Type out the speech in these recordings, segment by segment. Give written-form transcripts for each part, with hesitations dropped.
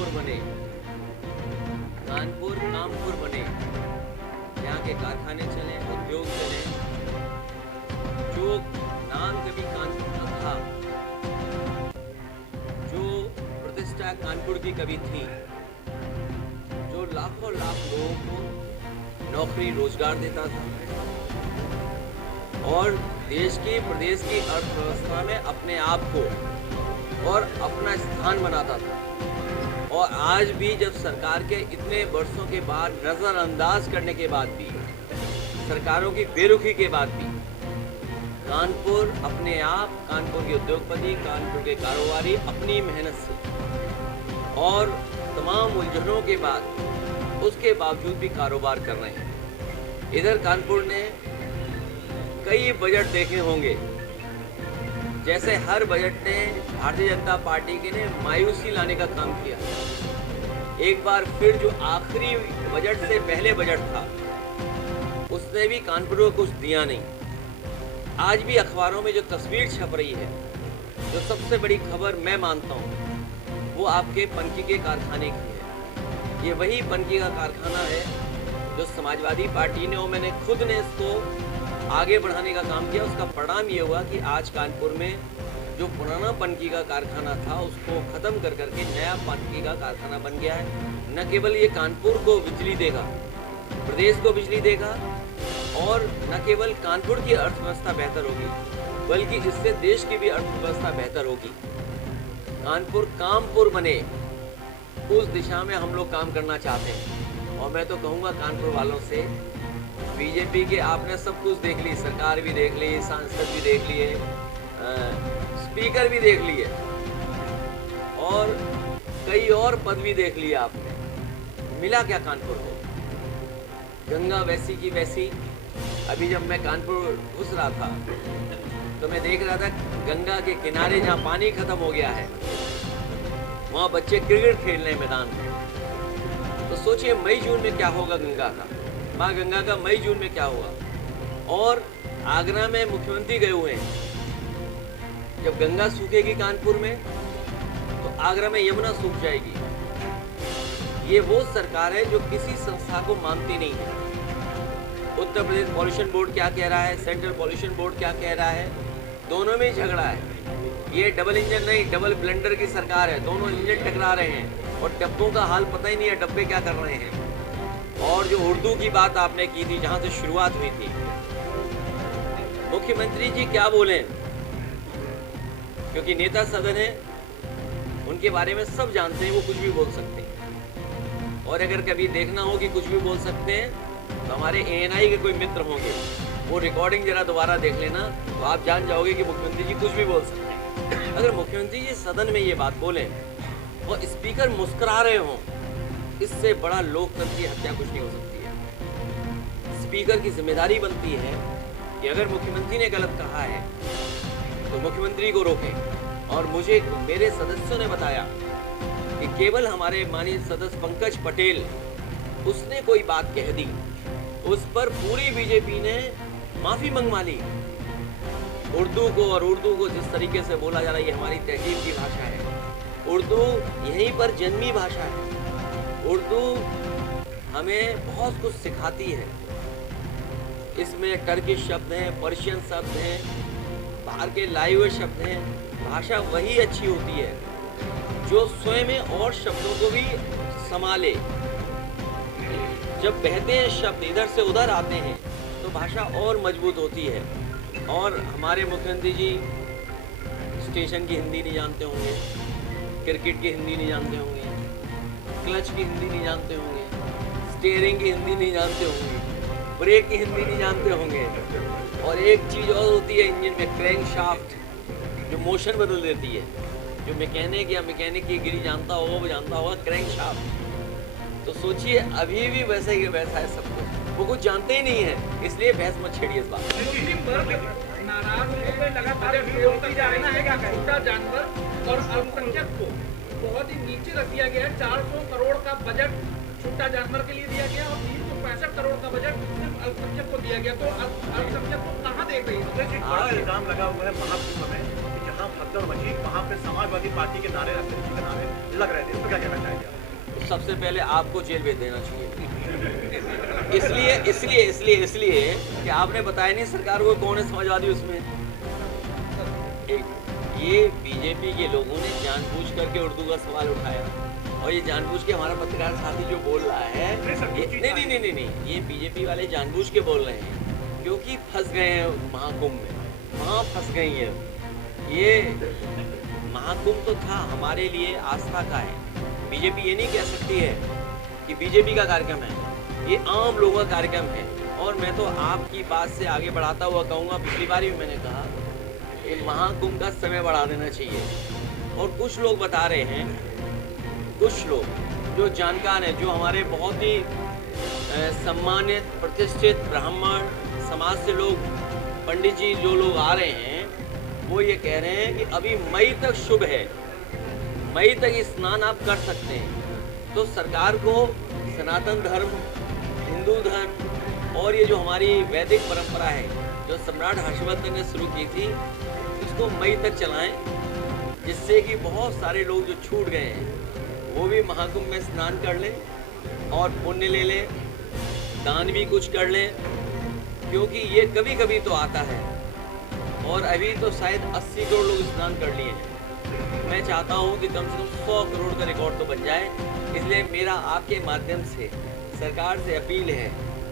कानपुर बने, कानपुर कामपुर बने, यहाँ के कारखाने चले, उद्योग चले। जो नाम कभी कानपुर का था, जो प्रतिष्ठा कानपुर की कभी थी, जो लाखों लाख लोगों को नौकरी रोजगार देता था और देश की प्रदेश की अर्थव्यवस्था में अपने आप को और अपना स्थान बनाता था। और आज भी जब सरकार के इतने वर्षों के बाद, नज़रअंदाज करने के बाद भी, सरकारों की बेरुखी के बाद भी, कानपुर अपने आप, कानपुर के उद्योगपति, कानपुर के कारोबारी अपनी मेहनत से और तमाम उलझनों के बाद उसके बावजूद भी कारोबार कर रहे हैं। इधर कानपुर ने कई बजट देखे होंगे, जैसे हर बजट ने भारतीय जनता पार्टी के ने मायूसी लाने का काम किया। एक बार फिर जो आखिरी बजट से पहले बजट था, उसने भी कानपुर को कुछ दिया नहीं। आज भी अखबारों में जो तस्वीर छप रही है, जो सबसे बड़ी खबर मैं मानता हूँ, वो आपके पनकी के कारखाने की है। ये वही पनकी का कारखाना है जो समाजवादी पार्टी ने और मैंने खुद ने इसको आगे बढ़ाने का काम किया। उसका परिणाम ये हुआ कि आज कानपुर में जो पुराना पनकी का कारखाना था, उसको ख़त्म कर करके नया पनकी का कारखाना बन गया है। न केवल ये कानपुर को बिजली देगा, प्रदेश को बिजली देगा, और न केवल कानपुर की अर्थव्यवस्था बेहतर होगी, बल्कि इससे देश की भी अर्थव्यवस्था बेहतर होगी। कानपुर कामपुर बने, उस दिशा में हम लोग काम करना चाहते हैं। और मैं तो कहूँगा कानपुर वालों से, बीजेपी के आपने सब कुछ देख ली, सरकार भी देख ली, सांसद भी देख लिए, स्पीकर भी देख लिए और कई और पद भी देख लिए आपने। मिला क्या कानपुर को? गंगा वैसी की वैसी। अभी जब मैं कानपुर घुस रहा था तो मैं देख रहा था गंगा के किनारे जहाँ पानी खत्म हो गया है, वहाँ बच्चे क्रिकेट खेल रहे हैं मैदान में। तो सोचिए मई जून में क्या होगा गंगा का, माँ गंगा का मई जून में क्या होगा। और आगरा में मुख्यमंत्री गए हुए हैं। जब गंगा सूखेगी कानपुर में, तो आगरा में यमुना सूख जाएगी। ये वो सरकार है जो किसी संस्था को मानती नहीं है। उत्तर प्रदेश पॉल्यूशन बोर्ड क्या कह रहा है, सेंट्रल पॉल्यूशन बोर्ड क्या कह रहा है, दोनों में झगड़ा है। ये डबल इंजन नहीं, डबल ब्लेंडर की सरकार है। दोनों इंजन टकरा रहे हैं और डब्बों का हाल पता ही नहीं है, डब्बे क्या कर रहे हैं। और जो उर्दू की बात आपने की थी, जहाँ से शुरुआत हुई थी, मुख्यमंत्री जी क्या बोलें, क्योंकि नेता सदन है, उनके बारे में सब जानते हैं, वो कुछ भी बोल सकते हैं। और अगर कभी देखना हो कि कुछ भी बोल सकते हैं, तो हमारे ANI के कोई मित्र होंगे, वो रिकॉर्डिंग जरा दोबारा देख लेना, तो आप जान जाओगे कि मुख्यमंत्री जी कुछ भी बोल सकते हैं। अगर मुख्यमंत्री जी सदन में ये बात बोलें और स्पीकर मुस्कुरा रहे हों, इससे बड़ा लोकतंत्र की हत्या कुछ नहीं हो सकती है। स्पीकर की जिम्मेदारी बनती है कि अगर मुख्यमंत्री ने गलत कहा है तो मुख्यमंत्री को रोकें। और मुझे मेरे सदस्यों ने बताया कि केवल हमारे माननीय सदस्य पंकज पटेल, उसने कोई बात कह दी, उस पर पूरी बीजेपी ने माफ़ी मंगवा ली। उर्दू को, और उर्दू को जिस तरीके से बोला जा रहा है, ये हमारी तहजीब की भाषा है। उर्दू यहीं पर जन्मी भाषा है। उर्दू हमें बहुत कुछ सिखाती है। इसमें टर्किश शब्द हैं, पर्शियन शब्द हैं, बाहर के लाए हुए शब्द हैं। भाषा वही अच्छी होती है जो स्वयं में और शब्दों को भी संभाले। जब बहते हैं शब्द, इधर से उधर आते हैं, तो भाषा और मजबूत होती है। और हमारे मुख्यमंत्री जी स्टेशन की हिंदी नहीं जानते होंगे, क्रिकेट की हिंदी नहीं जानते होंगे, क्लच की हिंदी नहीं जानते होंगे, स्टीयरिंग की हिंदी नहीं जानते होंगे, ब्रेक की हिंदी नहीं जानते होंगे। और एक चीज़ और होती है इंजन में, क्रैंक शाफ्ट, जो मोशन बदल देती है। जो मैकेनिक या मैकेनिक की गिरी जानता होगा, वो जानता होगा क्रैंक शाफ्ट। तो सोचिए अभी भी वैसा ही वैसा है सब कुछ, वो कुछ जानते ही नहीं है। इसलिए बहस मत छेड़िए इस बात। नाराज होकर लगातार होती जा रही है। छोटा जानवर और अल्पसंख्यक को बहुत ही नीचे रख दिया गया है। 400 करोड़ का बजट छोटा जानवर के लिए दिया गया और 365 करोड़ का बजट सिर्फ अल्पसंख्यक को दिया गया। तो अल्पसंख्यक को कहाँ देख रही है? बड़ा इल्जाम लगा हुआ है महाकुंभ में कि जहाँ भगदड़ मची, वहाँ पे समाजवादी पार्टी के नारे लग रहे थे। इसको क्या कहना चाहिए? सबसे पहले आपको जेल भेज देना चाहिए। इसलिए कि आपने बताया नहीं सरकार को कौन है समाजवादी उसमें। ये बीजेपी के लोगों ने जानबूझ करके उर्दू का सवाल उठाया और ये जानबूझ के हमारा पत्रकार साथी जो बोल रहा है नहीं, ये बीजेपी वाले जानबूझ के बोल रहे हैं क्योंकि फंस गए हैं महाकुंभ में, वहाँ फंस गई है। ये महाकुंभ तो था हमारे लिए आस्था का है। बीजेपी ये नहीं कह सकती है कि बीजेपी का कार्यक्रम है, ये आम लोगों का कार्यक्रम है। और मैं तो आपकी बात से आगे बढ़ाता हुआ कहूँगा, पिछली बार भी मैंने कहा कि महाकुंभ का समय बढ़ा देना चाहिए। और कुछ लोग बता रहे हैं, कुछ लोग जो जानकार हैं, जो हमारे बहुत ही सम्मानित प्रतिष्ठित ब्राह्मण समाज से लोग, पंडित जी जो लोग आ रहे हैं, वो ये कह रहे हैं कि अभी मई तक शुभ है, मई तक स्नान आप कर सकते हैं। तो सरकार को सनातन धर्म, हिंदू धर्म और ये जो हमारी वैदिक परंपरा है जो सम्राट हर्षवर्धन ने शुरू की थी, इसको मई तक चलाएं, जिससे कि बहुत सारे लोग जो छूट गए हैं वो भी महाकुंभ में स्नान कर लें और पुण्य ले लें, दान भी कुछ कर लें, क्योंकि ये कभी कभी तो आता है। और अभी तो शायद 80 करोड़ लोग स्नान कर लिए हैं। मैं चाहता हूँ कि कम से कम 100 करोड़ का रिकॉर्ड तो बन जाए। इसलिए मेरा आपके माध्यम से सरकार से अपील है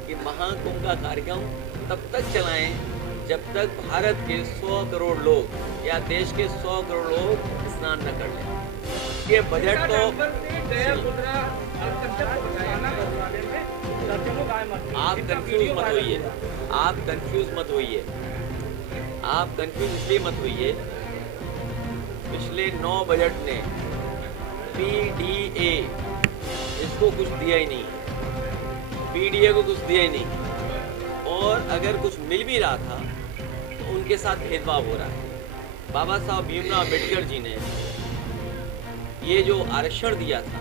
कि महाकुंभ का कार्यक्रम तब तक चलाएं जब तक भारत के 100 करोड़ लोग या देश के 100 करोड़ लोग स्नान न कर लें। ये बजट तो आप कंफ्यूज मत होइए, आप कंफ्यूज मत होइए, आप कंफ्यूज इसलिए मत होइए। पिछले 9 बजट ने पीडीए इसको कुछ दिया ही नहीं, पीडीए को कुछ दिया ही नहीं। और अगर कुछ मिल भी रहा था तो उनके साथ भेदभाव हो रहा है। बाबा साहब भीमराव अम्बेडकर जी ने ये जो आरक्षण दिया था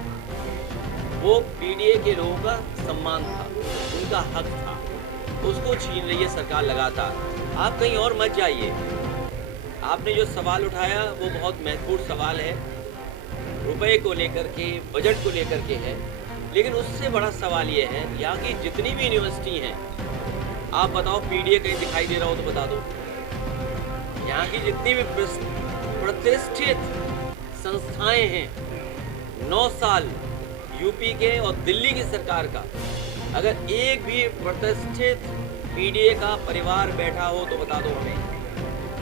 वो पीडीए के लोगों का सम्मान था, उनका हक था, उसको छीन रही है सरकार लगातार। आप कहीं और मत जाइए। आपने जो सवाल उठाया वो बहुत महत्वपूर्ण सवाल है, रुपए को लेकर के, बजट को लेकर के है। लेकिन उससे बड़ा सवाल ये है, यहाँ की जितनी भी यूनिवर्सिटी हैं, आप बताओ पीडीए कहीं दिखाई दे रहा हो तो बता दो। यहाँ की जितनी भी प्रतिष्ठित संस्थाएं हैं, 9 साल यूपी के और दिल्ली की सरकार का, अगर एक भी प्रतिष्ठित पीडीए का परिवार बैठा हो तो बता दो हमें।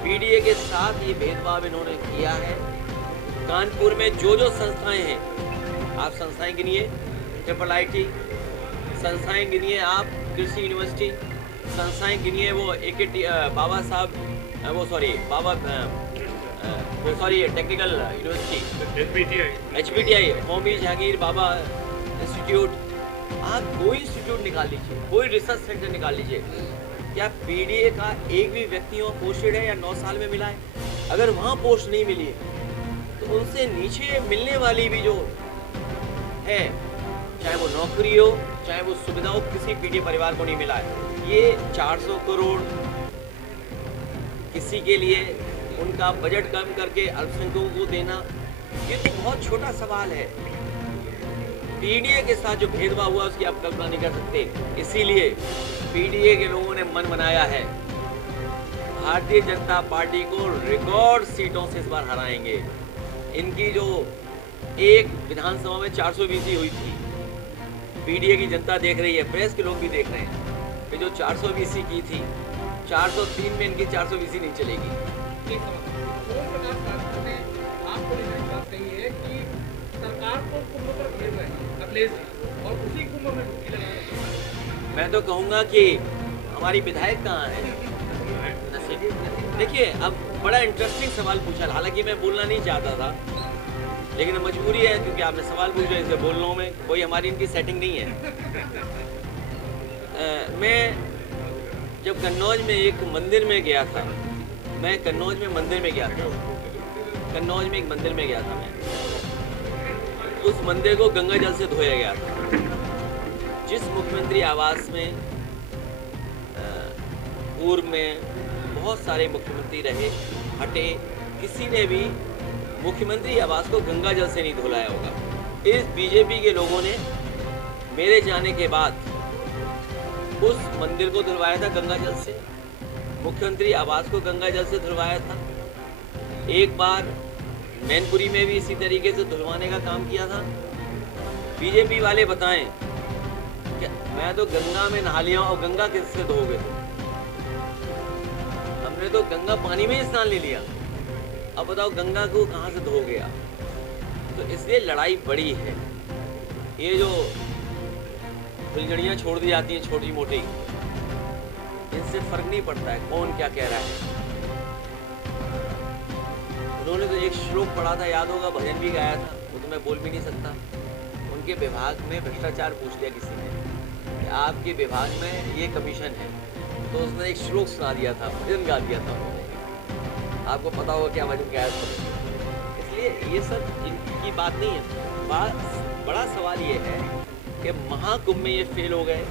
पीडीए के साथ ये भेदभाव इन्होंने किया है। कानपुर में जो जो संस्थाएं हैं, आप संस्थाएं गिनिए, IIIT संस्थाएं गिनिए, आप कृषि यूनिवर्सिटी संस्थाएं गिनिए, वो Babasaheb technical university HPTI Homi Jehangir Bhabha institute, आप कोई इंस्टीट्यूट निकाल लीजिए, कोई रिसर्च सेंटर निकाल लीजिए, क्या पीडीए का एक भी व्यक्ति वहाँ पोस्टेड है या 9 साल में मिला है? अगर वहाँ पोस्ट नहीं मिली है तो उनसे नीचे मिलने वाली भी जो है, चाहे वो नौकरी हो, चाहे वो सुविधा हो, किसी पीडीए परिवार को नहीं मिला है। ये 400 करोड़ किसी के लिए उनका बजट कम करके अल्पसंख्यकों को देना, ये तो बहुत छोटा सवाल है। पीडीए के साथ जो भेदभाव हुआ उसकी आप कल्पना नहीं कर सकते। इसीलिए पीडीए के लोगों ने मन बनाया है, भारतीय जनता पार्टी को रिकॉर्ड सीटों से इस बार हराएंगे। इनकी जो एक विधानसभा में 420 हुई थी, पीडीए की जनता देख रही है, प्रेस के लोग भी देख रहे हैं कि जो 420 की थी, 403 में इनकी 420 नहीं चलेगी। सरकार को कुंभ पर घेर रहे हैं अखिलेश जी, और उसी कुंभ में डुबकी लगा रहे हैं। मैं तो कहूँगा कि हमारी विधायक कहाँ है? देखिए, अब बड़ा इंटरेस्टिंग सवाल पूछा, हालांकि मैं बोलना नहीं चाहता था, लेकिन मजबूरी है क्योंकि आपने सवाल पूछा, इसे बोल रहा हूँ मैं। कोई हमारी इनकी सेटिंग नहीं है। मैं जब कन्नौज में एक मंदिर में गया था, मैं कन्नौज में मंदिर में गया था, कन्नौज में एक मंदिर में गया था मैं, उस मंदिर को गंगा जल से धोया गया था। जिस मुख्यमंत्री आवास में पूर्व में बहुत सारे मुख्यमंत्री रहे, हटे, किसी ने भी मुख्यमंत्री आवास को गंगा जल से नहीं धुलाया होगा। इस बीजेपी के लोगों ने मेरे जाने के बाद उस मंदिर को धुलवाया था गंगा जल से, मुख्यमंत्री आवास को गंगा जल से धुलवाया था, एक बार मैनपुरी में भी इसी तरीके से धुलवाने का काम किया था। बीजेपी वाले बताएं कि मैं तो गंगा में नहा लिया और गंगा किससे धोगे तुम? हमने तो गंगा पानी में ही स्नान ले लिया, अब बताओ गंगा को कहाँ से धोगे आप? तो इसलिए लड़ाई बड़ी है। ये जो फुलझड़ियाँ छोड़ दी जाती हैं छोटी मोटी, इनसे फर्क नहीं पड़ता है कौन क्या कह रहा है। उन्होंने तो एक श्लोक पढ़ा था, याद होगा, भजन भी गाया था, वो तो मैं बोल भी नहीं सकता। उनके विभाग में भ्रष्टाचार पूछ लिया किसी ने कि आपके विभाग में ये कमीशन है, तो उसने एक श्लोक सुना दिया था, भजन गा दिया था उन्होंने। आपको पता होगा क्या भजन गाया था। इसलिए ये सब इनकी बात नहीं है। बड़ा सवाल ये है कि महाकुंभ में ये फेल हो गए,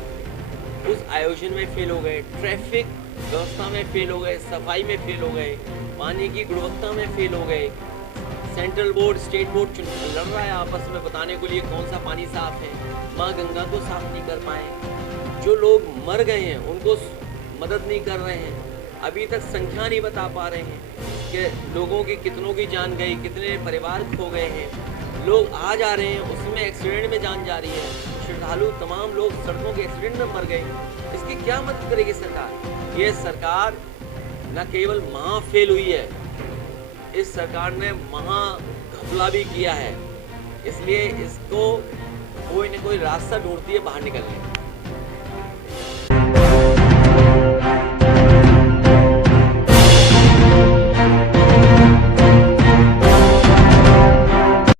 उस आयोजन में फेल हो गए, ट्रैफिक व्यवस्था में फेल हो गए, सफाई में फेल हो गए, पानी की गुणवत्ता में फेल हो गए। सेंट्रल बोर्ड स्टेट बोर्ड लड़ रहा है आपस में बताने के लिए कौन सा पानी साफ है, माँ गंगा को साफ नहीं कर पाए। जो लोग मर गए हैं उनको मदद नहीं कर रहे हैं, अभी तक संख्या नहीं बता पा रहे हैं कि लोगों की कितनों की जान गई, कितने परिवार खो गए हैं। लोग आ जा रहे हैं, उसमें एक्सीडेंट में जान जा रही है, श्रद्धालु तमाम लोग सड़कों के एक्सीडेंट में मर गए। इसकी क्या मदद करेगी सरकार? ये सरकार न केवल महा फेल हुई है, इस सरकार ने महा घपला भी किया है। इसलिए इसको कोई न कोई रास्ता ढूंढती है बाहर निकलने का।